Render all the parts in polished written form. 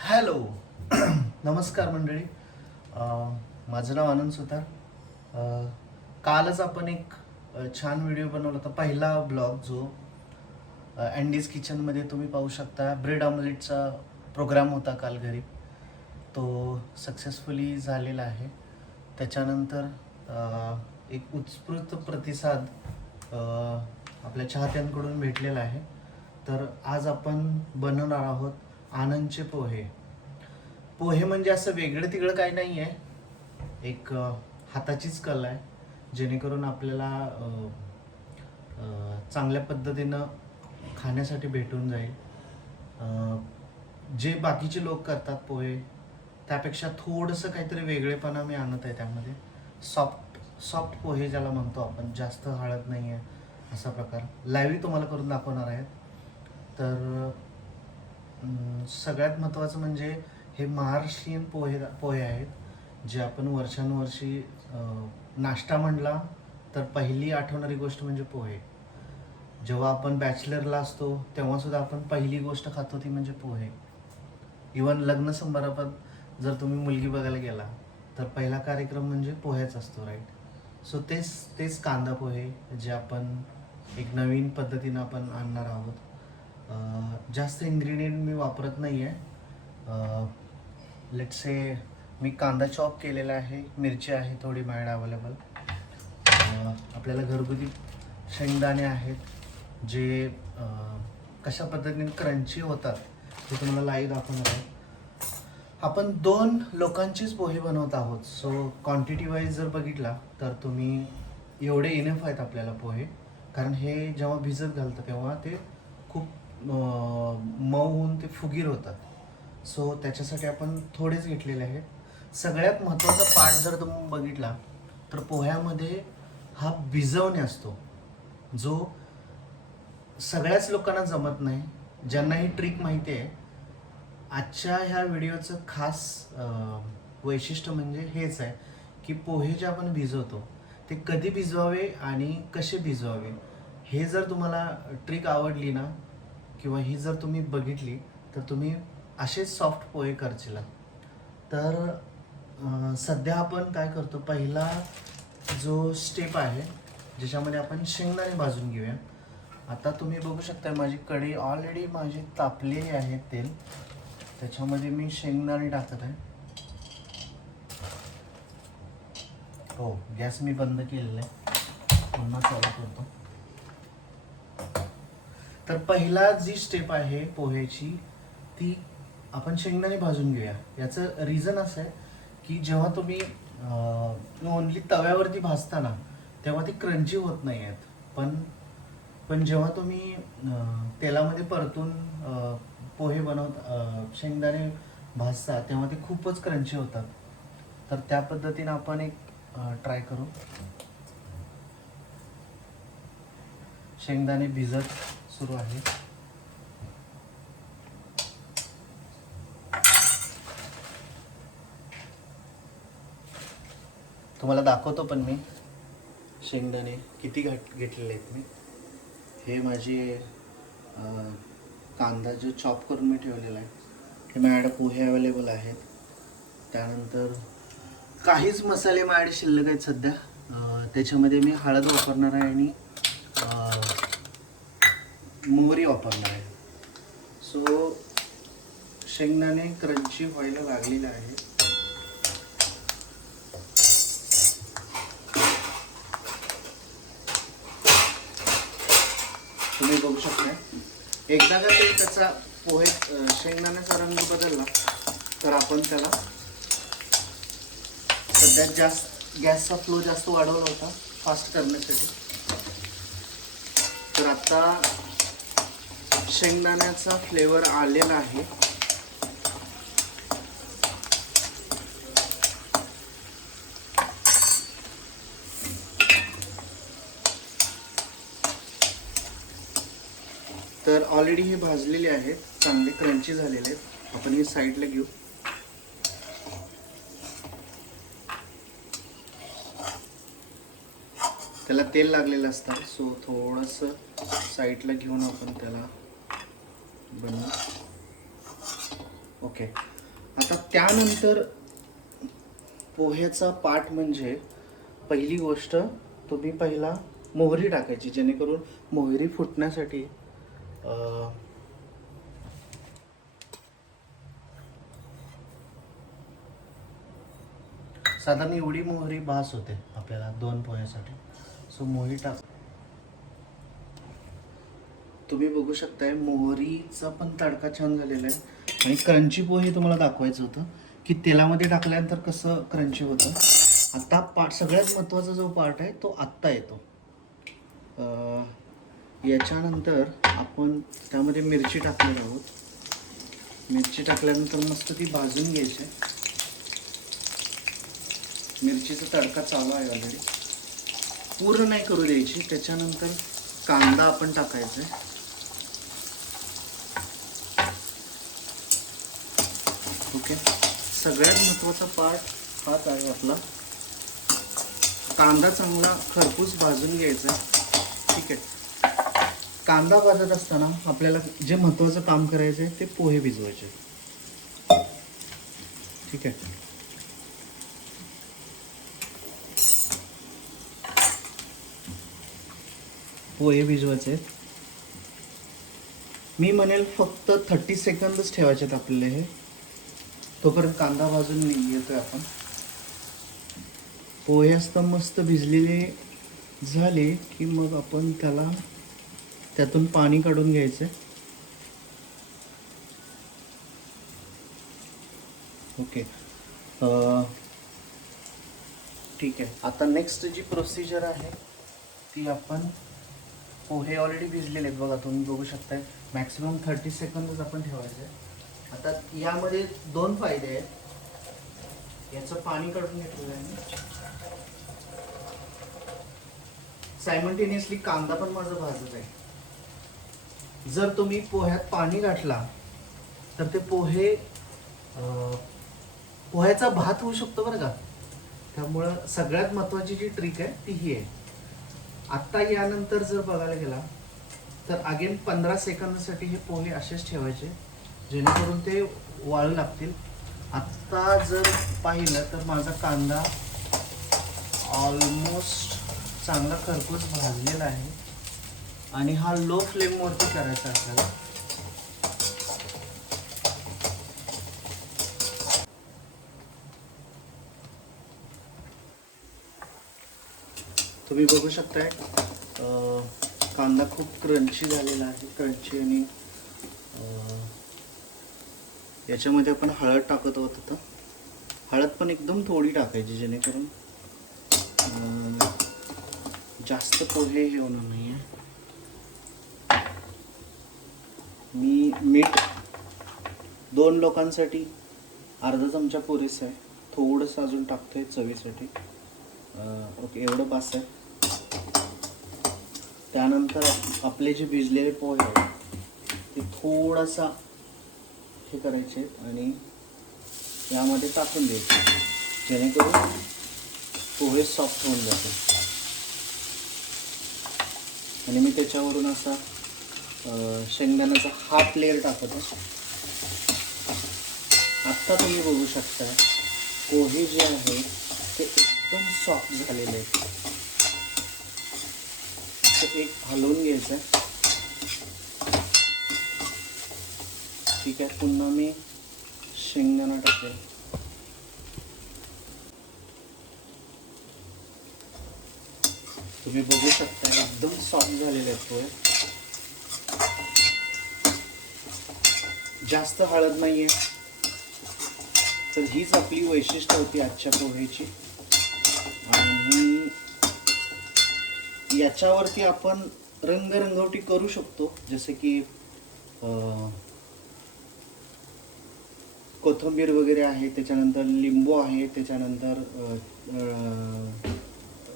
Hello. नमस्कार मंडळी. माझं नाव आनंद सुतार. कालच आपण एक छान व्हिडिओ बनवला होता, पहिला ब्लॉग जो अँडीज किचनमध्ये तुम्ही पाहू शकता. ब्रेड ऑमलेटचा प्रोग्राम होता काल घरी, तो सक्सेसफुली झालेला आहे. त्याच्यानंतर एक उत्स्फूर्त प्रतिसाद आपल्या चाहत्यांकडून भेटलेला आहे. तर आज आपण बनवणार आहोत आनंदचे पोहे. पोहे म्हणजे असं वेगळं तिकडं काही नाही आहे, एक हाताचीच कला आहे, जेणेकरून आपल्याला चांगल्या पद्धतीनं खाण्यासाठी भेटून जाईल. जे बाकीचे लोक करतात पोहे त्यापेक्षा थोडंसं काहीतरी वेगळेपणा मी आणत आहे त्यामध्ये. सॉफ्ट सॉफ्ट पोहे ज्याला म्हणतो आपण, जास्त हळद नाही आहे असा प्रकार लाईव्ह तुम्हाला करून दाखवणार आहेत. तर सगळ्यात महत्त्वाचं म्हणजे हे महाराष्ट्रीयन पोहे आहेत, जे आपण वर्षानुवर्षी नाश्ता म्हणला तर पहिली आठवणारी गोष्ट म्हणजे पोहे. जेव्हा आपण बॅचलरला असतो तेव्हासुद्धा आपण पहिली गोष्ट खातो ती म्हणजे पोहे. इवन लग्न समारंभात जर तुम्ही मुलगी बघायला गेला तर पहिला कार्यक्रम म्हणजे पोह्याच असतो, राईट? सो तेच कांदा पोहे जे आपण एक नवीन पद्धतीनं आपण आणणार आहोत. जास्त इन्ग्रेडियंट मी वापरत नाही आहे. लेट्स से मी कांदा चॉप केलेला आहे, मिरची आहे थोडी माझ्याकडे अवेलेबल. आपल्याला घरगुती शेंगदाणे आहेत जे कशा पद्धतीने क्रंची होतात ते तुम्हाला लाईव्ह दाखवणार आहे. आपण 2 लोकांचेच पोहे बनवत आहोत, सो क्वांटिटी वाईज जर बघितला तर तुम्ही एवढे इनफ आहेत आपल्याला पोहे. कारण हे जेव्हा भिजत घालतं तेव्हा ते खूप मऊ होऊन ते फुगीर होतात. सो त्याच्यासाठी आपण थोडेच घेतलेले आहेत. सगळ्यात महत्त्वाचा पार्ट जर तुम्ही बघितला तर पोह्यामध्ये हा भिजवणे असतो, जो सगळ्याच लोकांना जमत नाही. ज्यांना ही ट्रिक माहिती आहे, आजच्या ह्या व्हिडिओचं खास वैशिष्ट्य म्हणजे हेच आहे की पोहे जे आपण भिजवतो ते कधी भिजवावे आणि कसे भिजवावे. हे जर तुम्हाला ट्रिक आवडली ना, किंवा ही जर तुम्ही बघितली तर तुम्ही असेच सॉफ्ट पोहे करशील. तर सध्या आपण काय करतो, पहिला जो स्टेप आहे ज्याच्यामध्ये आपण शेंगदाणे भाजून घेऊया. आता तुम्ही बघू शकता माझी कढई ऑलरेडी माझी तापलेली आहे तेल, त्याच्यामध्ये मी शेंगदाणे टाकत आहे. हो, गॅस मी बंद केलेला आहे, पुन्हा चालू करतो. तर पहिला जी स्टेप आहे पोह्याची ती आपण शेंगदाणे भाजून घेऊया. याचं रिझन असं आहे की जेव्हा तुम्ही ओनली तव्यावरती भाजता तेव्हा ती क्रंची होत नाही आहेत, पण जेव्हा तुम्ही तेलामध्ये परतून पोहे बनवता, शेंगदाणे भाजता, तेव्हा ते खूपच क्रंची होतात. तर त्या पद्धतीनं आपण एक ट्राय करू. शेंगदाणे भिजत सुरू आहे. तुम्हाला दाखवतो पण मी शेंगदाणे किती घेतलेले आहेत मी. हे माझे कांदा जो चॉप करून मी ठेवलेला आहे, हे माझ्याकडे पोहे अवेलेबल आहेत. त्यानंतर काहीच मसाले माझ्याकडे शिल्लक आहेत सध्या. त्याच्यामध्ये मी हळद वापरणार आहे आणि मोहरी वापरणार आहे. सो शेंगदाणे क्रंची व्हायला लागलेले आहे. तुम्ही बघू शकता, एकदा का त्याचा पोहे शेंगदाण्याचा रंग बदलला तर आपण त्याला, सध्या जास्त गॅसचा फ्लो जास्त वाढवला होता फास्ट करण्यासाठी. तर आता शेंगदाण्याचा फ्लेवर आलेला आहे. तर ऑलरेडी हे भाजलेले आहेत, चांगले क्रंची झालेले आहेत. आपण हे साईडला घेऊ. त्याला तेल लागलेलं असतं, सो थोडंसं साईडला घेऊन आपण त्याला बनवू. ओके, आता त्यानंतर पोह्याचा पाठ म्हणजे पहिली गोष्ट तुम्ही पहिला मोहरी टाकायची, जेणेकरून मोहरी फुटण्यासाठी साधारण एवढी मोहरी भास होते आपल्याला 2 पोह्यासाठी. सो मोहरी टाक. तुम्ही बघू शकताय मोहरीचा पण तडका छान झालेला आहे. आणि क्रंची पोहे तुम्हाला दाखवायचं होतं की तेलामध्ये टाकल्यानंतर कसं क्रंची होतं. आता पार्ट सगळ्यात महत्त्वाचा जो पार्ट आहे तो आत्ता येतो. याच्यानंतर आपण त्यामध्ये मिरची टाकणार आहोत. मिरची टाकल्यानंतर मस्त ती भाजून घ्यायची. मिरचीचा तडका चालू आहे ऑलरेडी, पूर्ण नाही करू द्यायची. त्याच्यानंतर कांदा आपण टाकायचा आहे. ओके, सगळ्यात महत्त्वाचा पार्ट हाच आहे आपला. कांदा चांगला खरपूस भाजून घ्यायचा. ठीक आहे, कांदा भाजत असताना आपल्याला जे महत्त्वाचं काम करायचं आहे ते पोहे भिजवायचे. ठीक आहे, पोहे भिजवायचे. मी म्हणेल फक्त 30 सेकंदच ठेवायचे आहेत आपल्याला हे. तोपर्यंत कांदा भाजून येतोय आपण. पोहे असता मस्त भिजलेले झाले की मग आपण त्यातून पाणी काढून घ्यायचं. ओके, ठीक आहे. आता नेक्स्ट जी प्रोसिजर आहे ती आपण, पोहे ऑलरेडी भिजलेले आहेत बघा, तुम्ही बघू शकताय. मॅक्सिमम 30 सेकंदच आपण ठेवायचं आहे. आता यामध्ये 2 फायदे आहेत. याचं पाणी काढून घेतलेलं आहे. सायमल्टेनियसली कांदा पण माझा भाजत आहे. जर तुम्ही पोह्यात पाणी घातला तर ते पोह्याचा भात होऊ शकतो बरं का. त्यामुळं सगळ्यात महत्त्वाची जी ट्रिक आहे ती ही आहे. आत्ता यानंतर जर बघायला गेला तर अगेन 15 सेकंदासाठी हे पोहे असेच ठेवायचे, जेणेकरून ते वाळू लागतील. आत्ता जर पाहिलं तर माझा कांदा ऑलमोस्ट चांगला खरपूस भाजलेला आहे. आणि हा लो फ्लेमवरती करायचा आपल्याला. तुम्ही बघू शकताय कांदा खूप क्रंची झालेला आहे. क्रंची. आणि याच्यामध्ये आपण हळद टाकत आहोत. आता हळद पण एकदम थोडी टाकायची, जेणेकरून जास्त पोहे हे होणार नाही आहे. मी मीठ 2 लोकांसाठी अर्धा चमचा पुरेसा आहे. थोडंसं अजून टाकतोय चवीसाठी. ओके, एवढं बास आहे. त्यानंतर आपले जे भिजलेले पोहे आहेत ते थोडासा हे करायचे आणि यामध्ये टाकून द्यायचे, जेणेकरून पोहे सॉफ्ट होऊन जाते. आणि मी त्याच्यावरून असा शेंगदाण्याचा हाफ लेअर टाकत आहे. आत्ता तुम्ही बघू शकता पोहे जे आहे ते एकदम सॉफ्ट झालेले आहेत. असं एक हलवून घ्यायचं. ठीक आहे, पुन्हा मी शेंगदाणा टाकते. तुम्ही बघू शकता एकदम सॉफ्ट झालेले आहेत पोहे. जास्त हळद नाहीये. तर हीच आपली वैशिष्ट्य होती आजच्या पोहेची. आणि याच्यावरती आपण रंगरंगवटी करू शकतो, जसे की कोथिंबीर वगैरे आहे, त्याच्यानंतर लिंबू आहे, त्याच्यानंतर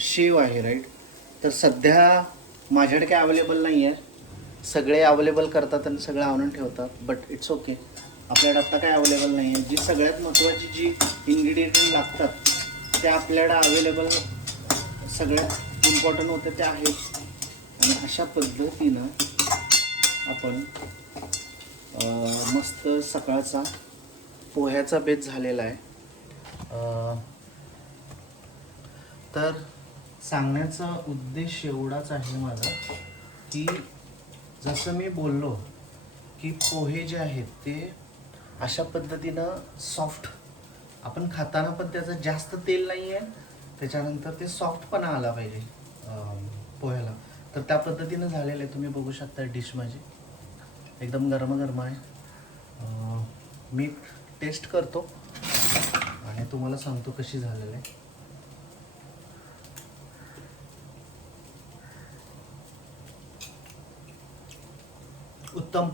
शेव आहे, राईट. तर सध्या माझ्याकडे काय अवेलेबल नाही आहे. सगळे अवेलेबल करतात आणि सगळं आणून ठेवतात, बट इट्स ओके. आपल्याकडे आत्ता काय अवेलेबल नाही आहे. जी सगळ्यात महत्त्वाची जी इन्ग्रेडियंट लागतात त्या आपल्याकडे अवेलेबल सगळ्यात इम्पॉर्टंट होते ते आहेत. आणि अशा पद्धतीनं आपण मस्त सकाळचा पोह्याचा बेत झालेला आहे. तर सांगण्याचा उद्देश एवढाच आहे माझा की जसं मी बोललो की पोहे जे आहेत ते अशा पद्धतीनं सॉफ्ट, आपण खाताना पण त्याचं जास्त तेल नाही आहे, त्याच्यानंतर ते सॉफ्टपणा आला पाहिजे पोह्याला. तर त्या पद्धतीनं झालेलं आहे. तुम्ही बघू शकता डिश माझी एकदम गरम आहे. मी टेस्ट करतो आणि तुम्हाला सांगतो कशी झालेलं आहे. उत्तम,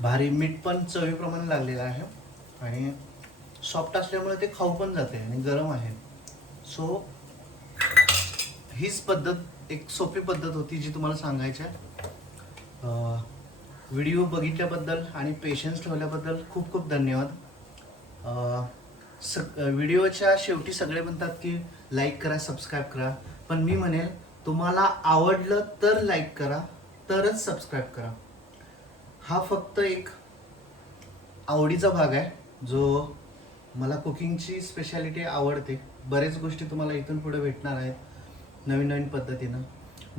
भारी. मीठ पण चवीप्रमाणे लागलेलं आहे आणि सॉफ्ट असल्यामुळे ते खाऊ पण जाते आणि गरम आहे. सो हीच पद्धत, एक सोपी पद्धत होती जी तुम्हाला सांगायची आहे. व्हिडिओ बघितल्याबद्दल आणि पेशन्स ठेवल्याबद्दल खूप खूप धन्यवाद. व्हिडिओच्या शेवटी सगळे म्हणतात की लाईक करा, सबस्क्राईब करा, पण मी म्हणेल तुम्हाला आवडलं तर लाईक करा, तरच सबस्क्राईब करा. हा फक्त एक आवडीचा भाग आहे जो मला कुकिंगची स्पेशालिटी आवडते. बरेच गोष्टी तुम्हाला इथून पुढे भेटणार आहेत नवीन नवीन पद्धतीनं.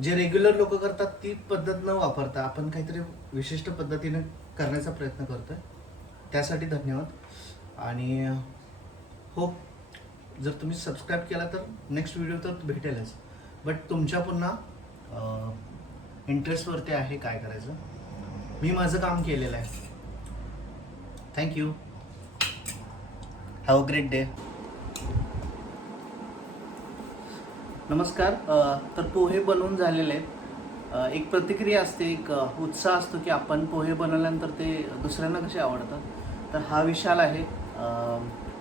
जे रेग्युलर लोक करतात ती पद्धत न वापरता आपण काहीतरी विशिष्ट पद्धतीनं करण्याचा प्रयत्न करतोय. त्यासाठी धन्यवाद. आणि होप जर तुम्ही सबस्क्राईब केला तर नेक्स्ट व्हिडिओ तर भेटेलच, बट तुमच्या पुन्हा इंटरेस्टवरती आहे काय करायचं. मी माझं काम केलेलं आहे. Thank you. Have a great day. नमस्कार. तर पोहे बनवून झालेले आहेत. एक प्रतिक्रिया असते, एक उत्साह असतो की आपण पोहे बनवल्यानंतर ते दुसऱ्यांना कसे आवडतात. तर हा विशाल आहे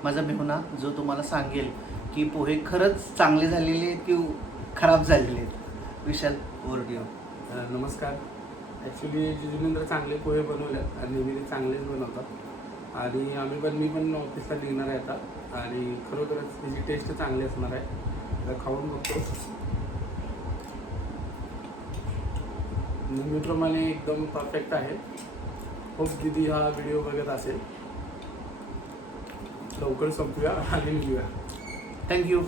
माझा मेहुणा, जो तुम्हाला सांगेल की पोहे खरंच चांगले झालेले आहेत की खराब झालेले आहेत. विशाल, ओव्हर टू यू. नमस्कार. ॲक्च्युली जिजुनेंद्र चांगले पोहे बनवल्यात आणि नेहमी चांगलेच बनवतात आणि मी पण ऑफिसला निघणार आहे आता आणि खरोखरच त्याची टेस्ट चांगली असणार आहे. तर खाऊन बघतो. नेहमीप्रमाणे एकदम परफेक्ट आहे. होप दीदी हा व्हिडिओ बघत असेल. लवकर संपूया आणि निघूया. थँक्यू.